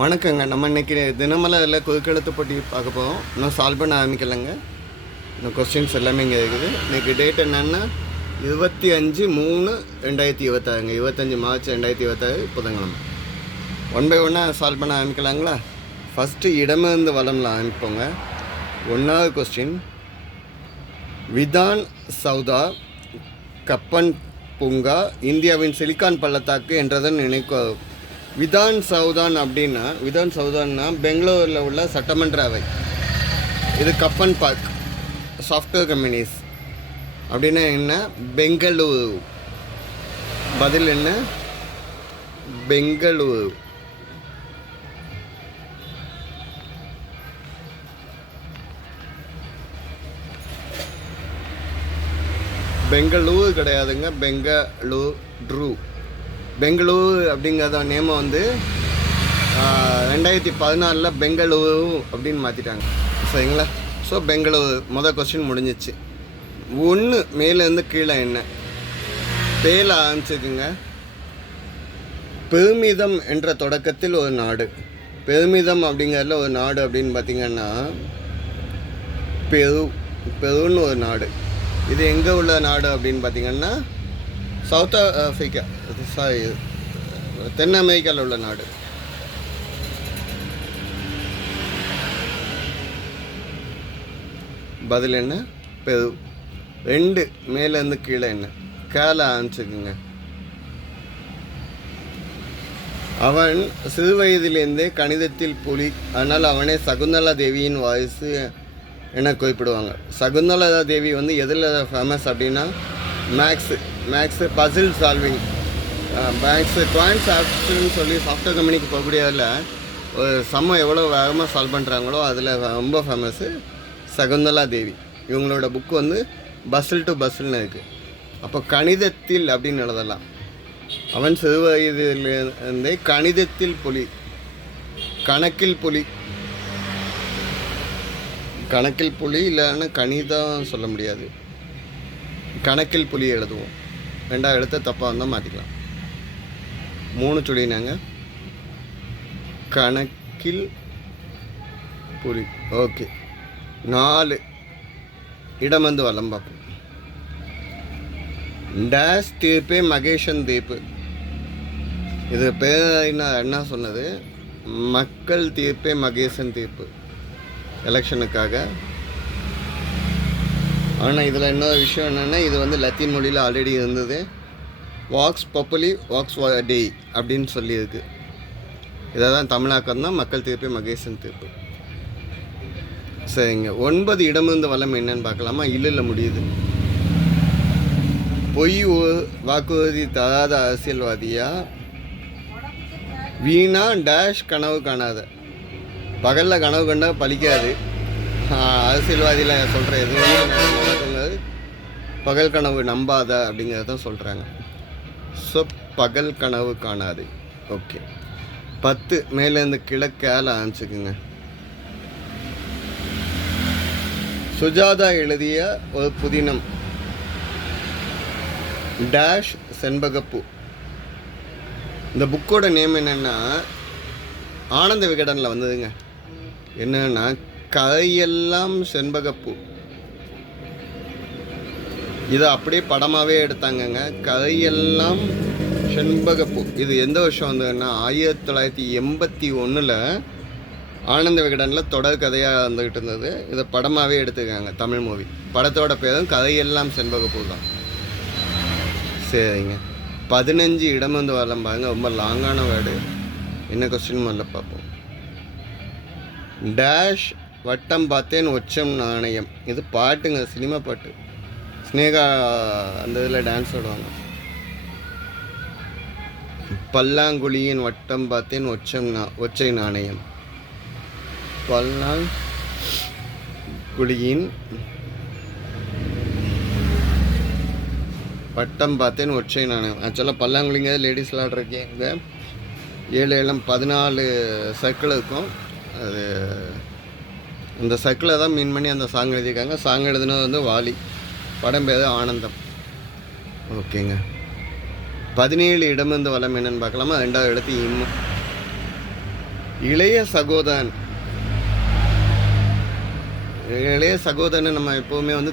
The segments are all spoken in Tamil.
வணக்கங்க. நம்ம இன்றைக்கி தினமலரில் குறுக்கெழுத்து போட்டி பார்க்க போகிறோம். இன்னும் சால்வ் பண்ண ஆரம்பிக்கலைங்க. இன்னும் கொஸ்டின்ஸ் எல்லாமே இங்கே இருக்குது. இன்றைக்கி டேட் என்னென்னா 25/3/2026ங்க. 25 மார்ச் 2026 புதன்கிழமை. ஒன் பை ஒன்னாக சால்வ் பண்ண ஆரம்பிக்கலாங்களா? ஃபஸ்ட்டு இடமிருந்து வளம்ல ஆரம்பிப்போங்க. 1வது கொஸ்டின், விதான் சௌதா கப்பன் பூங்கா இந்தியாவின் சிலிக்கான் பள்ளத்தாக்கு என்றதன் நினைவு. விதான் சௌதான்னா பெங்களூரில் உள்ள சட்டமன்ற அவை. இது கப்பன் பார்க் சாஃப்ட்வேர் கம்பெனிஸ் அப்படின்னா என்ன? பெங்களூரு. பதில் என்ன? பெங்களூரு. பெங்களூரு கிடையாதுங்க, பெங்களூரு அப்படிங்கிறத நேமை வந்து 2014 பெங்களூரு அப்படின்னு மாற்றிட்டாங்க. சரிங்களா? ஸோ பெங்களூரு மொதல் கொஸ்டின் முடிஞ்சிச்சு. 1 மேலேருந்து கீழே என்ன பேல ஆரம்பிச்சுக்குங்க. பெருமிதம் என்ற தொடக்கத்தில் ஒரு நாடு. பெருமிதம் அப்படிங்கிறதுல ஒரு நாடு அப்படின்னு பார்த்திங்கன்னா பெருன்னு ஒரு நாடு. இது எங்கே உள்ள நாடு அப்படின்னு பார்த்திங்கன்னா சவுத் ஆஃப்ரிக்கா, தென் அமெரிக்காவில் உள்ள நாடு. பதில் என்ன? பெரு. 2 மேலேருந்து கீழே என்ன கேல ஆரம்பிச்சுக்குங்க. அவன் சிறு வயதிலேருந்தே கணிதத்தில் புலி, அதனால் அவனே சகுந்தலா தேவியின் வாரிசு என குறிப்பிடுவாங்க. சகுந்தலா தேவி வந்து எதில் ஃபேமஸ் அப்படின்னா maths puzzle solving, maths quants option சொல்லி சாஃப்ட்வேர் கம்பெனிக்கு போகக்கூடியதில் ஒரு சம்ம எவ்வளோ வேகமாக சால்வ் பண்ணுறாங்களோ அதில் ரொம்ப ஃபேமஸ்ஸு சகுந்தலா தேவி. இவங்களோட புக்கு வந்து பசில் டு பசில்னு இருக்குது. அப்போ கணிதத்தில் அப்படின்னு எழுதலாம். அவன் சிறு வயதிலிருந்தே கணிதத்தில் புலி, கணக்கில் புலி இல்லைன்னா கணிதம் சொல்ல முடியாது, கணக்கில் புலி எழுதுவோம். 2வது எழுத்த தப்பாக இருந்தால் மாற்றிக்கலாம். 3 சொல்லினாங்க. கணக்கில் புலி. ஓகே. 4 இடம் வந்து வலம் பார்ப்போம். டேஷ் தீர்ப்பே மகேஷன் தீர்ப்பு. இது பேர் என்ன சொன்னது? மக்கள் தீர்ப்பே மகேசன் தீர்ப்பு எலெக்ஷனுக்காக. ஆனால் இதில் இன்னொரு விஷயம் என்னென்னா, இது வந்து லத்தீன் மொழியில் ஆல்ரெடி இருந்தது. வாக்ஸ் பப்புலி வாக்ஸ் டே அப்படின்னு சொல்லியிருக்கு. இதை தான் தமிழாக்கம் தான் மக்கள் தீர்ப்பு மகேசன் தீர்ப்பு. சரிங்க. 9 இடமிருந்து வளம் என்னன்னு பார்க்கலாமா? இல்லைல்ல முடியுது. பொய் வாக்குறுதி தராத அரசியல்வாதியா? வீணா டேஷ் கனவு காணாத. பகலில் கனவு கண்டா பலிக்காது. அரசியல்வாதியில் சொல்கிற எதுவுமே பகல் கனவு நம்பாத அப்படிங்கிறதான் சொல்கிறாங்க. ஸோ பகல் கனவு காணாது. ஓகே. 10 மேலேருந்து கிழக்கால ஆரம்பிச்சுக்குங்க. சுஜாதா எழுதிய ஒரு புதினம் டேஷ் செண்பகப்பூ. இந்த புக்கோட நேம் என்னென்னா ஆனந்த விகடனில் வந்ததுங்க. என்னன்னா கதையெல்லாம் செண்பகப்பூ. இதை அப்படியே படமாகவே எடுத்தாங்கங்க. கதையெல்லாம் செண்பகப்பூ. இது எந்த வருஷம் வந்ததுன்னா 1981 ஆனந்த விகடனில் தொடர் கதையாக வந்துக்கிட்டு இருந்தது. இதை படமாகவே எடுத்துக்காங்க, தமிழ் மூவி. படத்தோட பேரும் கதையெல்லாம் செண்பகப்பூ தான். சரிங்க. 15 இடம் வந்து வரலாம் பாருங்க. ரொம்ப லாங்கான வேர்டு. என்ன கொஸ்டின் முதல்ல பார்ப்போம். டேஷ் வட்டம் பார்த்தேன் ஒச்சம் நாணயம். இது பாட்டுங்க, சினிமா பாட்டு. ஸ்னேகா அந்த இதில் டான்ஸ் ஆடுவாங்க. பல்லாங்குழியின் வட்டம் பார்த்தேன் ஒச்சை நாணயம். பல்லாங்குழியின் வட்டம் பார்த்தேன் ஒற்றை நாணயம். ஆக்சுவலாக பல்லாங்குழிங்கிறது லேடிஸ் விளாட்றக்கேங்க. 7 7 14 சர்க்கிள் இருக்கும். அது அந்த சர்க்கிளை தான் மீன் பண்ணி அந்த சாங் எழுதியிருக்காங்க. சாங் எழுதுனது வந்து வாலி. படம் பேர் ஆனந்தம். ஓகேங்க. 17 இடமிருந்து வளம் என்னன்னு பார்க்கலாமா? 2வது எழுத்து இம்மு. இளைய சகோதரன். இளைய சகோதரனை நம்ம எப்போவுமே வந்து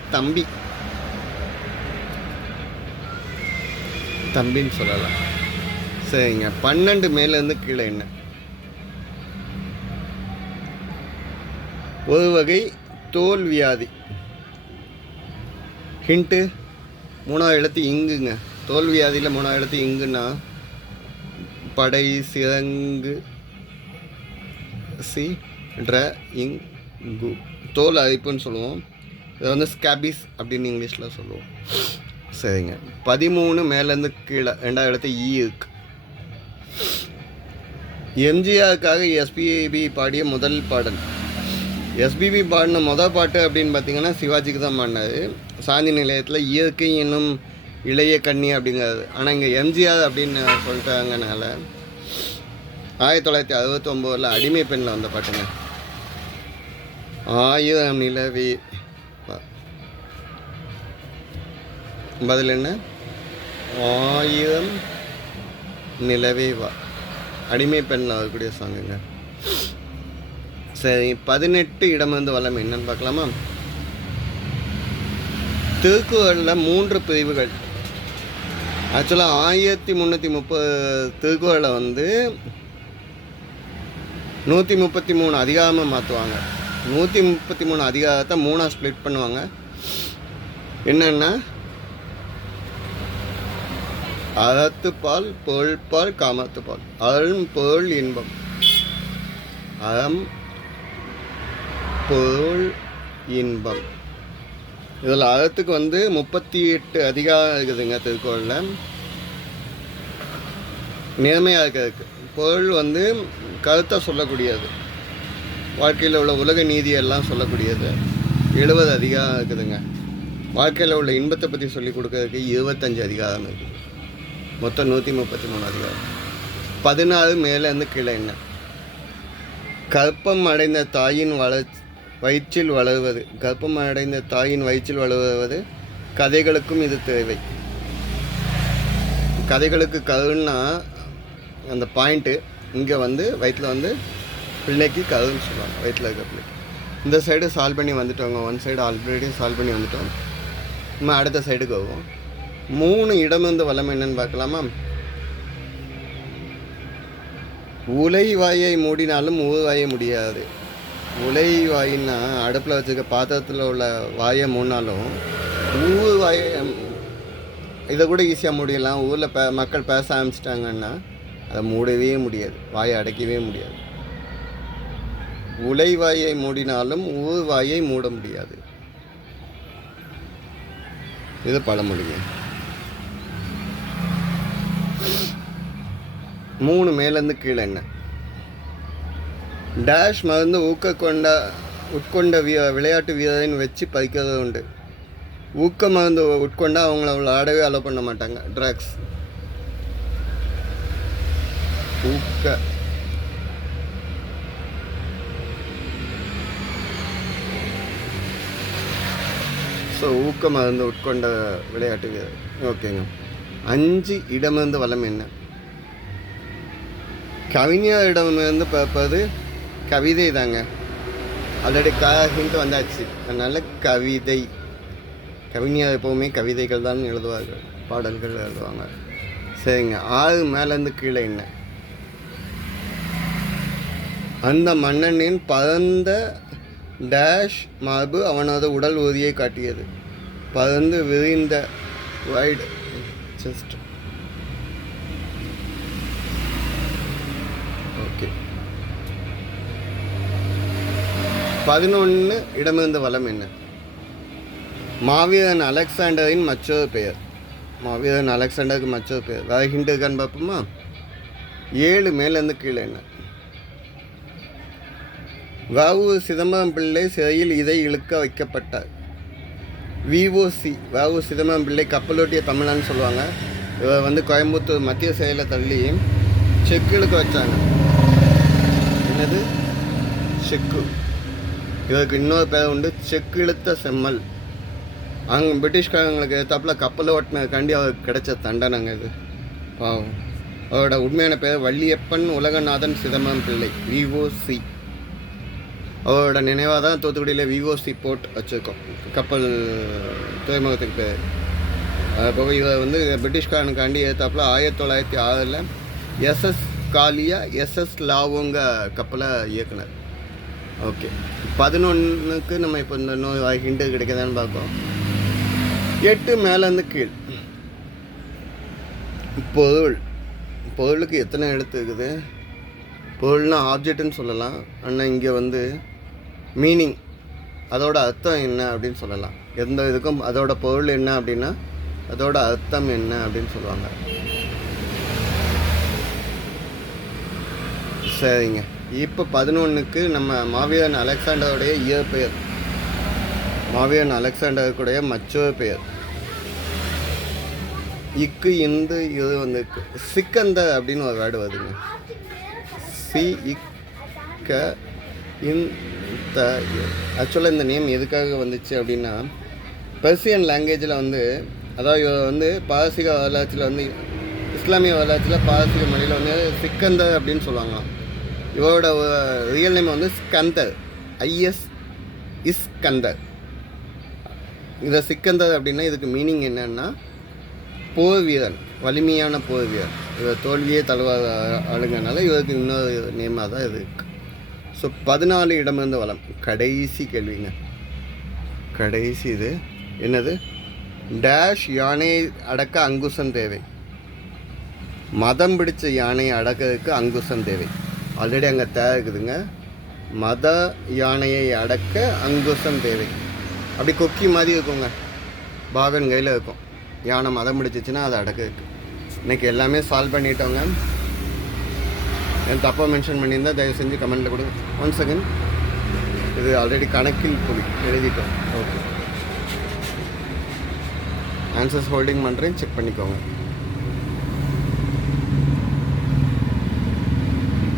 தம்பின்னு சொல்லலாம். சரிங்க. 12 மேலேருந்து கீழே என்ன? ஒரு வகை தோல் வியாதி. ஹிண்ட்டு, 3வது எழுத்து இங்குங்க. தோல் வியாதியில் 3வது எழுத்து இங்குன்னா படை, சிறங்கு, சி, ட்ர, இங்கு. தோல் அரிப்புன்னு சொல்லுவோம். இதை வந்து ஸ்கேபிஸ் அப்படின்னு இங்கிலீஷில் சொல்லுவோம். சரிங்க. 13 மேலேருந்து கீழே 2வது எழுத்து ஈ இருக்கு. எம்ஜிஆருக்காக எஸ்பிபி பாடிய முதல் பாடல். எஸ்பிபி பாடின மொதல் பாட்டு அப்படின்னு பார்த்தீங்கன்னா சிவாஜிக்கு தான் பாடினாரு. சாந்தி நிலையத்தில் இயற்கை என்னும் இளைய கண்ணி அப்படிங்கிறது. ஆனால் இங்கே எம்ஜிஆர் அப்படின்னு சொல்லிட்டாங்கனால 1969 அடிமை பெண்ணில் வந்த பாட்டுங்க. 1000 நிலவே. பதில் என்ன? 1000 நிலவே வா. அடிமை பெண்ணில் வரக்கூடிய சாங்குங்க. சரி, 18 இடமிருந்து வளம் என்னன்னு பார்க்கலாமா? திருக்குறளில் 3 பிரிவுகள். ஆக்சுவலாக 1330 திருக்குறளை வந்து 133 அதிகாரமாக மாற்றுவாங்க. 133 அதிகாரத்தை 3ஆக ஸ்ப்ளிட் பண்ணுவாங்க. என்னென்னா அறத்துப்பால், பொருள்பால், காமத்துப்பால். அறம், பொருள், இன்பம். அறம், பொருள், இன்பம். இதில் அறத்துக்கு வந்து 38 அதிகாரம் இருக்குதுங்க திருக்குறளில். நேர்மையாக இருக்கிறதுக்கு. பொருள் வந்து கருத்தை சொல்லக்கூடியது, வாழ்க்கையில் உள்ள உலக நீதியெல்லாம் சொல்லக்கூடியது. 70 அதிகாரம் இருக்குதுங்க. வாழ்க்கையில் உள்ள இன்பத்தை பற்றி சொல்லிக் கொடுக்கறதுக்கு 25 அதிகாரம் இருக்குது. மொத்தம் 133 அதிகாரம். 16 மேலேருந்து கீழே என்ன? கர்ப்பம் அடைந்த தாயின் வயிற்றில் வளருவது. கர்ப்பம் அடைந்த தாயின் வயிற்றில் வளருவது கதைகளுக்கும் இது தேவை. கதைகளுக்கு கருன்னா அந்த பாயிண்ட்டு இங்கே வந்து வயிற்றில் வந்து பிள்ளைக்கு கருன்னு சொல்லுவாங்க. வயிற்றில் இருக்க பிள்ளைக்கு. இந்த சைடு சால்வ் பண்ணி வந்துட்டோங்க. ஒன் சைடு ஆல்ரெடி சால்வ் பண்ணி வந்துட்டோம். நம்ம அடுத்த சைடுக்கு வருவோம். 3 இடமிருந்து வளம் என்னன்னு பார்க்கலாமா? உலை வாயை மூடினாலும் ஊர் வாயை முடியாது. உலை வாயின்னா அடுப்பில் வச்சுக்க பாத்திரத்தில் உள்ள வாயை மூடினாலும் ஊர் வாயை இதை கூட ஈஸியாக மூடிடலாம். ஊரில் மக்கள் பேச ஆரம்பிச்சிட்டாங்கன்னா அதை மூடவே முடியாது, வாயை அடைக்கவே முடியாது. உலை வாயை மூடினாலும் ஊர் வாயை மூட முடியாது. இது பழமொழிங்க. 3 மேலேருந்து கீழே என்ன? டேஷ் மருந்து உட்கொண்ட விளையாட்டு வீரரின் வச்சு பறிக்கிறது உண்டு. ஊக்க மருந்து உட்கொண்டால் அவங்கள விளையாடவே அலோவ் பண்ண மாட்டாங்க. ட்ரக்ஸ். ஊக்க ஸோ ஊக்க மருந்து உட்கொண்ட விளையாட்டு வீரர். ஓகேங்க. 5 இடமிருந்து வளம் என்ன? கவிஞரிடமிருந்து பார்ப்பது கவிதை தாங்க. ஆல்ரெடி ஹிண்ட் வந்தாச்சு. அதனால் கவிதை. கவிஞர் எப்போவுமே கவிதைகள் தான் எழுதுவார்கள், பாடல்கள் எழுதுவாங்க. சரிங்க. 6 மேலேருந்து கீழே என்ன? அந்த மன்னனின் பரந்த டேஷ் மார்பு அவனது உடல் உறுதியை காட்டியது. பறந்து விரிந்த வைடு செஸ்ட். ஓகே. 11 இடமிருந்து வளம் என்ன? மாவீரன் அலெக்சாண்டரின் மற்றொரு பெயர். மாவீரன் அலெக்சாண்டருக்கு மற்றொரு பெயர். வேறு ஹிண்ட் இருக்கான்னு பார்ப்போமா? 7 மேலேருந்து கீழே என்ன? வ.உ. சிதம்பரம் பிள்ளை சிறையில் இதை இழுக்க வைக்கப்பட்டார். விஓசி வ.உ. சிதம்பரம் பிள்ளை கப்பலோட்டிய தமிழான்னு சொல்லுவாங்க. இவர் வந்து கோயம்புத்தூர் மத்திய சிறையில் தள்ளி செக்கு இழுக்க வச்சாங்க. என்னது? செக்கு. இவருக்கு இன்னொரு பேர் உண்டு, செக்கு இழுத்த செம்மல். அங்கே பிரிட்டிஷ்காரங்களுக்கு எத்தாப்பில் கப்பல் ஓட்டினதுக்காண்டி அவருக்கு கிடைச்ச தண்டனைங்க இது. பாவம். அவரோட உண்மையான பேர் வள்ளியப்பன் உலகநாதன் சிதம்பரம் பிள்ளை, விஓசி. அவரோட நினைவாக தான் தூத்துக்குடியில் விஓசி போர்ட் வச்சுருக்கோம், கப்பல் துறைமுகத்துக்கு பேர். அதுபோக இவர் வந்து பிரிட்டிஷ்காரனுக்காண்டி ஏற்றாப்புல 1906 எஸ்எஸ் காலியா எஸ்எஸ் லாவோங்க கப்பலை இயக்குனர். ஓகே, 11க்கு நம்ம இப்போ இந்த நோய் ஹிண்டு கிடைக்குதான்னு பார்ப்போம். 8 மேலேருந்து கீழ். பொருளுக்கு எத்தனை எழுத்து இருக்குது? பொருள்னா ஆப்ஜெக்ட்னு சொல்லலாம். ஆனால் இங்கே வந்து மீனிங், அதோட அர்த்தம் என்ன அப்படின்னு சொல்லலாம். எந்த இதுக்கும் அதோட பொருள் என்ன அப்படின்னா அதோட அர்த்தம் என்ன அப்படின்னு சொல்லுவாங்க. சரிங்க, இப்போ 11க்கு நம்ம மாவீரன் அலெக்சாண்டருடைய இயற்பெயர், மாவீரன் அலெக்சாண்டருக்குடைய மற்றொரு பெயர். இக்கு இந்து இது வந்து சிக்கந்தர் அப்படின்னு ஒரு வேர்டு வருதுங்க. இக்க இந்த ஆக்சுவலாக இந்த நேம் எதுக்காக வந்துச்சு அப்படின்னா, பெர்சியன் லாங்குவேஜில் வந்து, அதாவது இவர் வந்து பாரசீக வரலாற்றில் வந்து, இஸ்லாமிய வரலாற்றில் பாரசீக மொழியில் வந்து சிக்கந்தர் அப்படின்னு சொல்லுவாங்களாம். இவரோட ரியல் நேம் வந்து ஸ்கந்தர், இஸ்கந்தர். இதை சிக்கந்தர் அப்படின்னா இதுக்கு மீனிங் என்னன்னா போர் வீரன், வலிமையான போர் வீரன். இவர் தோல்வியே தழுவாத ஆளுங்கனால இவருக்கு இன்னொரு நேமாக தான் இது இருக்குது. ஸோ 14 இடமிருந்து வளம். கடைசி கேள்விங்க, கடைசி இது என்னது? டேஷ் யானையை அடக்க அங்குசம் தேவை. மதம் பிடிச்ச யானையை அடக்கிறதுக்கு அங்குசம் தேவை. ஆல்ரெடி அங்கே இருக்குதுங்க. மத யானையை அடக்க அங்குசம் தேவை. அப்படி கொக்கி மாதிரி இருக்குங்க, பாகன் கையில் இருக்கும். யானை மதம் பிடிச்சிச்சின்னா அதை அடக்கிறதுக்கு. இன்றைக்கி எல்லாமே சால்வ் பண்ணிட்டோங்க. எனக்கு தப்பாக மென்ஷன் பண்ணியிருந்தா தயவு செஞ்சு கமெண்ட்டில் கொடுங்க. 1 செகண்ட், இது ஆல்ரெடி கணக்கில் எழுதிட்டோம். ஓகே, ஆன்சர்ஸ் ஹோல்டிங் பண்ணுறேன், செக் பண்ணிக்கோங்க.